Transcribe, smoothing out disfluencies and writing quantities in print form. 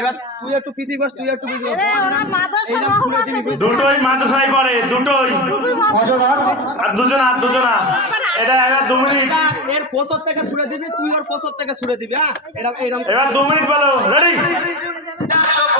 এবার তুই একটু পিছিয়ে বস, তুই একটু পিছিয়ে বস। দুটোই মাদ্রাসায় পড়ে, দুটোই। আর দুজনা এটা এবার 2 মিনিট। এর পোস্টার থেকে ছুড়ে দিবি, তুই ওর পোস্টার থেকে ছুড়ে দিবি। হ্যাঁ, এরকম এবার 2 মিনিট বলো, রেডি?